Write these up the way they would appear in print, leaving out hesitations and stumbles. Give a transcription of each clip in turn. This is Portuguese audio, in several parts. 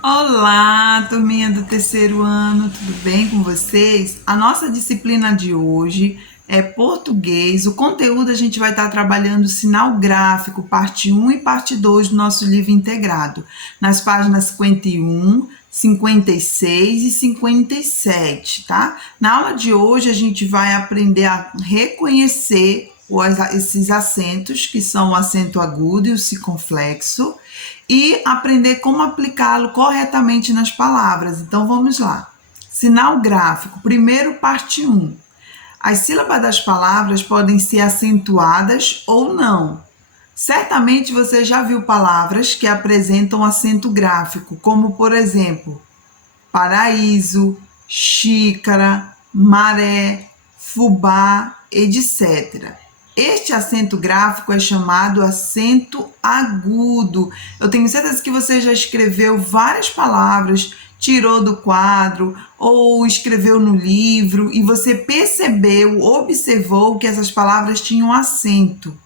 Olá, turminha do terceiro ano, tudo bem com vocês? A nossa disciplina de hoje é português. O conteúdo a gente vai estar trabalhando sinal gráfico, parte 1 e parte 2 do nosso livro integrado, nas páginas 51, 56 e 57, tá? Na aula de hoje a gente vai aprender a reconhecer esses acentos, que são o acento agudo e o circunflexo, e aprender como aplicá-lo corretamente nas palavras. Então vamos lá. Sinal gráfico, primeiro parte 1. As sílabas das palavras podem ser acentuadas ou não. Certamente você já viu palavras que apresentam acento gráfico, como por exemplo, paraíso, xícara, maré, fubá, etc. Este acento gráfico é chamado acento agudo. Eu tenho certeza que você já escreveu várias palavras, tirou do quadro ou escreveu no livro e você percebeu, observou que essas palavras tinham acento,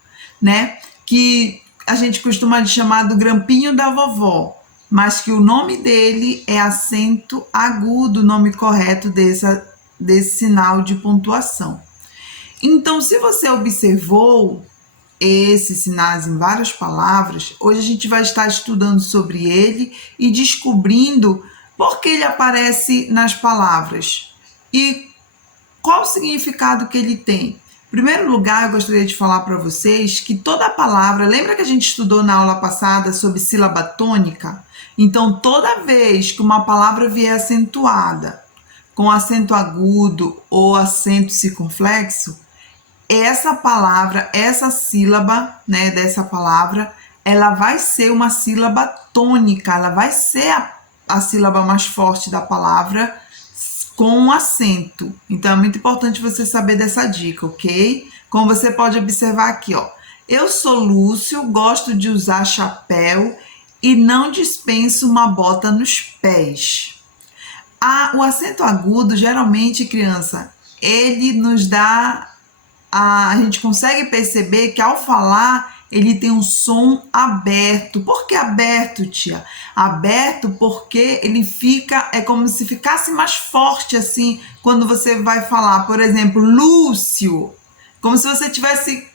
né? Que a gente costuma chamar do grampinho da vovó, mas que o nome dele é acento agudo, o nome correto desse sinal de pontuação. Então, se você observou esses sinais em várias palavras, hoje a gente vai estar estudando sobre ele e descobrindo por que ele aparece nas palavras e qual o significado que ele tem. Em primeiro lugar, eu gostaria de falar para vocês que toda palavra, lembra que a gente estudou na aula passada sobre sílaba tônica? Então, toda vez que uma palavra vier acentuada, com acento agudo ou acento circunflexo, essa palavra, essa sílaba, né, dessa palavra, ela vai ser uma sílaba tônica, ela vai ser a sílaba mais forte da palavra com um acento. Então é muito importante você saber dessa dica, ok? Como você pode observar aqui, ó. Eu sou Lúcio, gosto de usar chapéu e não dispenso uma bota nos pés. O acento agudo, geralmente, criança, ele nos dá... A gente consegue perceber que ao falar ele tem um som aberto. Por que aberto, tia? Aberto porque ele fica, é como se ficasse mais forte assim quando você vai falar, por exemplo, Lúcio, como se você estivesse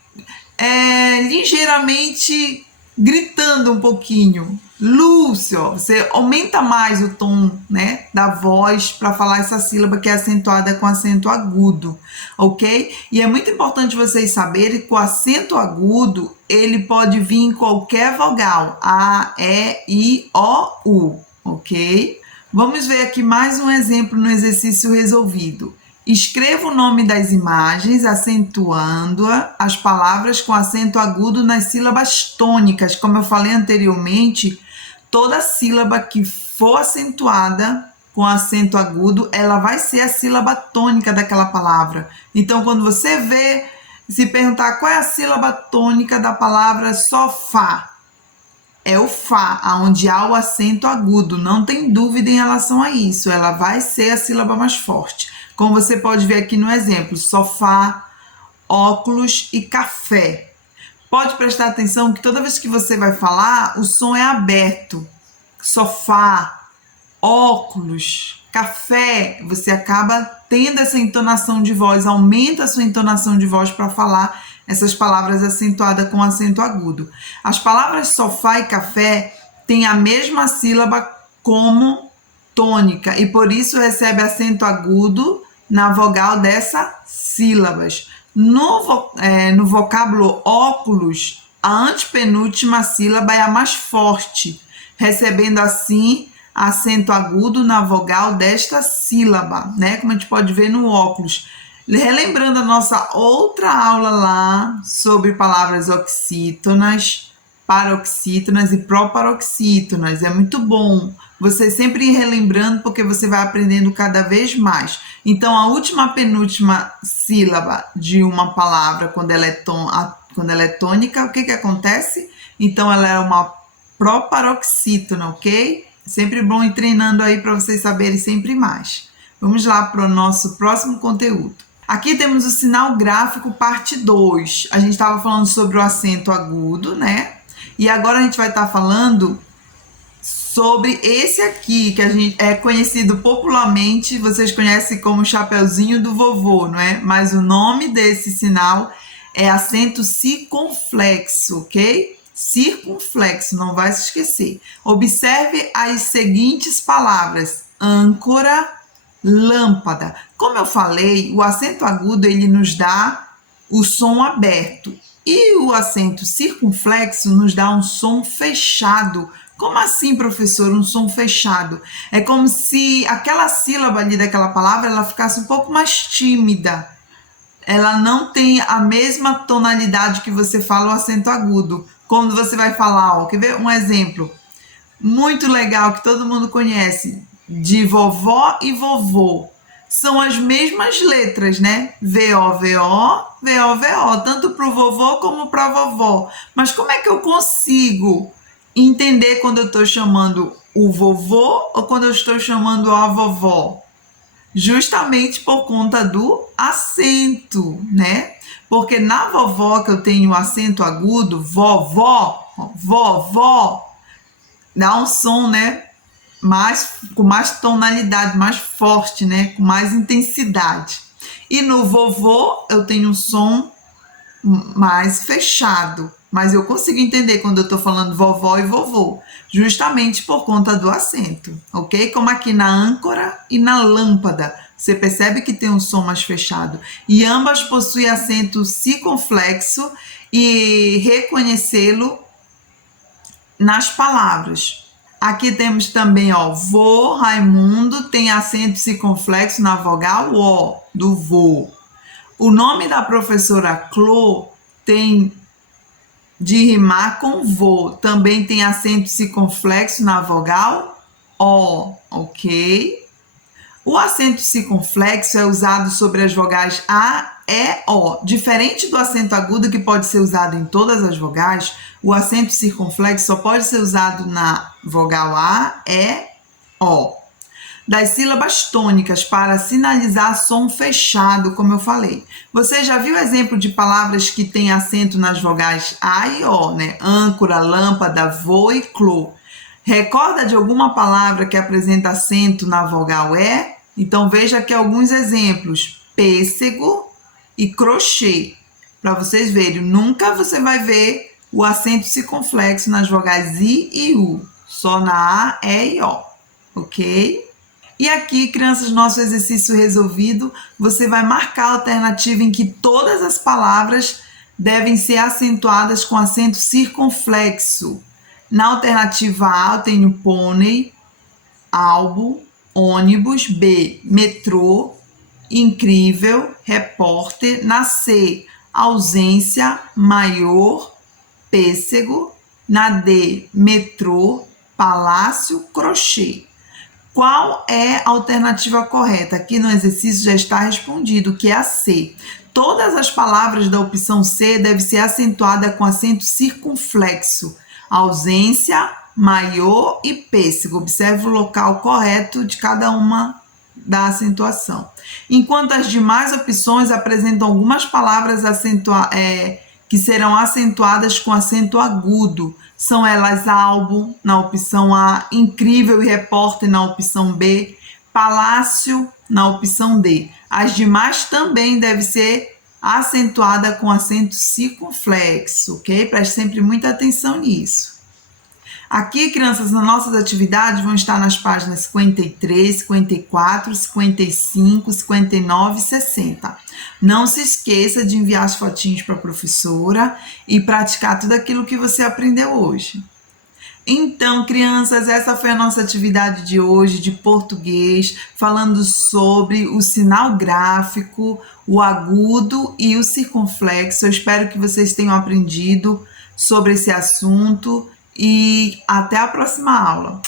ligeiramente gritando um pouquinho. Lúcio, você aumenta mais o tom, né, da voz para falar essa sílaba que é acentuada com acento agudo, ok? E é muito importante vocês saberem que o acento agudo, ele pode vir em qualquer vogal, A, E, I, O, U, ok? Vamos ver aqui mais um exemplo no exercício resolvido. Escreva o nome das imagens, acentuando as palavras com acento agudo nas sílabas tônicas. Como eu falei anteriormente, toda sílaba que for acentuada com acento agudo, ela vai ser a sílaba tônica daquela palavra. Então, quando você vê, se perguntar qual é a sílaba tônica da palavra sofá, é o Fá, onde há o acento agudo, não tem dúvida em relação a isso, ela vai ser a sílaba mais forte. Como você pode ver aqui no exemplo, sofá, óculos e café. Pode prestar atenção que toda vez que você vai falar, o som é aberto. Sofá, óculos, café, você acaba tendo essa entonação de voz, aumenta a sua entonação de voz para falar essas palavras acentuadas com acento agudo. As palavras sofá e café têm a mesma sílaba como tônica e por isso recebe acento agudo na vogal dessas sílabas. No vocábulo óculos, a antepenúltima sílaba é a mais forte, recebendo assim acento agudo na vogal desta sílaba, né? Como a gente pode ver no óculos. Relembrando a nossa outra aula lá sobre palavras oxítonas, paroxítonas e proparoxítonas. É muito bom você sempre ir relembrando, porque você vai aprendendo cada vez mais. Então, a última penúltima sílaba de uma palavra, quando ela é tônica, o que acontece? Então, ela é uma proparoxítona, ok? Sempre bom ir treinando aí para vocês saberem sempre mais. Vamos lá para o nosso próximo conteúdo. Aqui temos o sinal gráfico parte 2. A gente estava falando sobre o acento agudo, né? E agora a gente vai estar falando sobre esse aqui, que a gente é conhecido popularmente, vocês conhecem como chapeuzinho do vovô, não é? Mas o nome desse sinal é acento circunflexo, ok? Circunflexo, não vai se esquecer. Observe as seguintes palavras: âncora, lâmpada. Como eu falei, o acento agudo ele nos dá o som aberto e o acento circunflexo nos dá um som fechado. Como assim, professor, um som fechado? É como se aquela sílaba ali daquela palavra ela ficasse um pouco mais tímida. Ela não tem a mesma tonalidade que você fala o acento agudo. Quando você vai falar, ó, quer ver um exemplo muito legal que todo mundo conhece, de vovó e vovô. São as mesmas letras, né? V-O-V-O, V-O-V-O, tanto para o vovô como para a vovó. Mas como é que eu consigo entender quando eu estou chamando o vovô ou quando eu estou chamando a vovó? Justamente por conta do acento, né? Porque na vovó que eu tenho o acento agudo, vovó, vovó, dá um som, né? Com mais tonalidade, mais forte, né? Com mais intensidade. E no vovô eu tenho um som mais fechado, mas eu consigo entender quando eu estou falando vovó e vovô, justamente por conta do acento, ok? Como aqui na âncora e na lâmpada, você percebe que tem um som mais fechado. E ambas possuem acento circunflexo e reconhecê-lo nas palavras. Aqui temos também, ó, vô, Raimundo, tem acento circunflexo na vogal O, do vô. O nome da professora Clô tem de rimar com vô. Também tem acento circunflexo na vogal O, ok? O acento circunflexo é usado sobre as vogais A, E, O. Diferente do acento agudo, que pode ser usado em todas as vogais, o acento circunflexo só pode ser usado na vogal A, E, O. Das sílabas tônicas para sinalizar som fechado, como eu falei. Você já viu exemplo de palavras que têm acento nas vogais A e O, né? Âncora, lâmpada, vô e clô. Recorda de alguma palavra que apresenta acento na vogal E? Então veja aqui alguns exemplos: pêssego e crochê. Para vocês verem, nunca você vai ver o acento circunflexo nas vogais I e U, só na A, E e O, ok? E aqui, crianças, nosso exercício resolvido, você vai marcar a alternativa em que todas as palavras devem ser acentuadas com acento circunflexo. Na alternativa A, eu tenho pônei, álbum, ônibus. B, metrô, incrível, repórter. Na C, ausência, maior, pêssego. Na D, metrô, palácio, crochê. Qual é a alternativa correta? Aqui no exercício já está respondido, que é a C. Todas as palavras da opção C devem ser acentuadas com acento circunflexo. Ausência, maior e pêssego. Observe o local correto de cada uma da acentuação. Enquanto as demais opções apresentam algumas palavras que serão acentuadas com acento agudo. São elas álbum, na opção A, incrível e repórter, na opção B, palácio, na opção D. As demais também devem ser acentuadas com acento circunflexo, ok? Preste sempre muita atenção nisso. Aqui, crianças, nas nossas atividades vão estar nas páginas 53, 54, 55, 59 e 60. Não se esqueça de enviar as fotinhos para a professora e praticar tudo aquilo que você aprendeu hoje. Então, crianças, essa foi a nossa atividade de hoje de português, falando sobre o sinal gráfico, o agudo e o circunflexo. Eu espero que vocês tenham aprendido sobre esse assunto. E até a próxima aula.